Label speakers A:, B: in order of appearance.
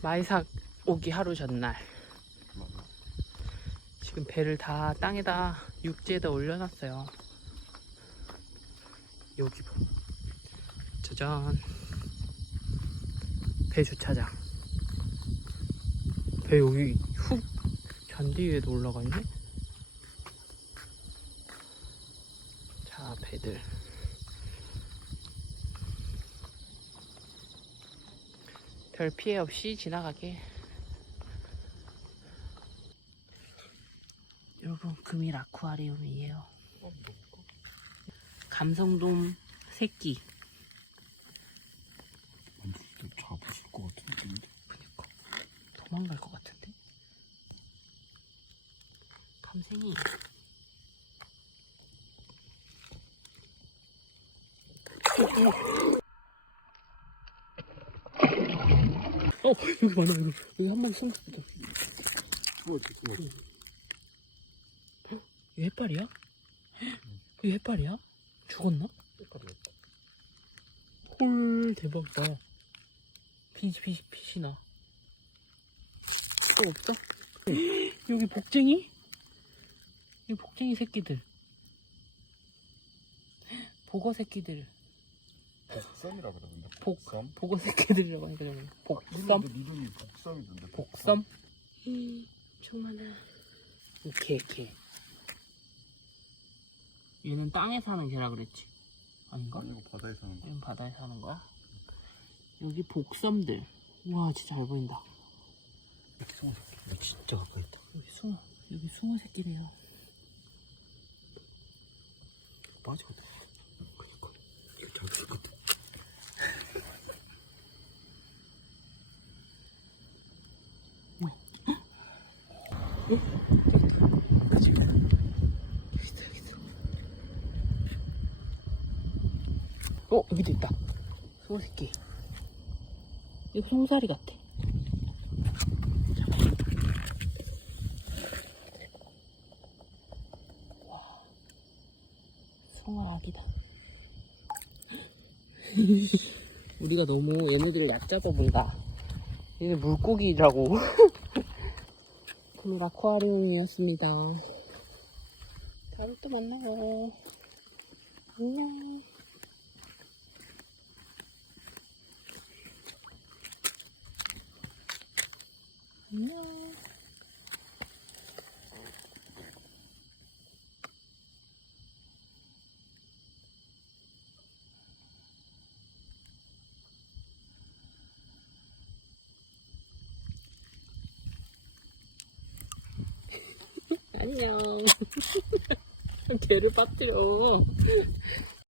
A: 마이삭 오기 하루 전날. 지금 배를 다 땅에다 육지에다 올려놨어요. 여기 봐. 짜잔. 배 주차장. 배 여기 훅 잔디 위에도 올라가 있네. 자 배들 별 피해 없이 지나가게. 여러분 금일 아쿠아리움이에요. 감성돔 새끼.
B: 잡으실 것 같은 느낌인데?
A: 그니까. 도망갈 것 같은데? 감생이 어 여기 많아 여기 여기 한 마리 숨어 있다
B: 숨어있지 숨어있지
A: 이거 햇발이야? 이거 햇발이야? 죽었나? 헐 대박이다 빛이 빛이 빛이 나 또 없어? 여기 복쟁이? 이 복쟁이 새끼들 보거 새끼들
B: 복섬이라 그러던데
A: 복-
B: 복섬?
A: 보거 새끼들이라고 하니까 좀 복섬?
B: 이름도 이름이 복섬이던데
A: 복섬? 엄청 많아 개, 개 얘는 땅에 사는 개라 그랬지. 아닌가?
B: 아니 이거 바다에 사는 거.
A: 얘는 바다에 사는 거야? 여기 복섬들. 우와 진짜 잘 보인다.
B: 이렇게 숨어 새끼 진짜 가까이 있다.
A: 여기 숭어. 여기 숭어 새끼래요.
B: 빠지거든 그니까. 이거 잡으실 것 같아
A: 여기 있다 여기 있다 어 여기도 있다. 숭어 새끼. 이거 송사리 같아. 와 숭어 아기다. 우리가 너무 얘네들을 얕잡아 본다. 얘네 물고기라고 오늘 아쿠아리움이었습니다. 다음에 또 만나요. 안녕. 안녕. 안녕. 개를 빠뜨려.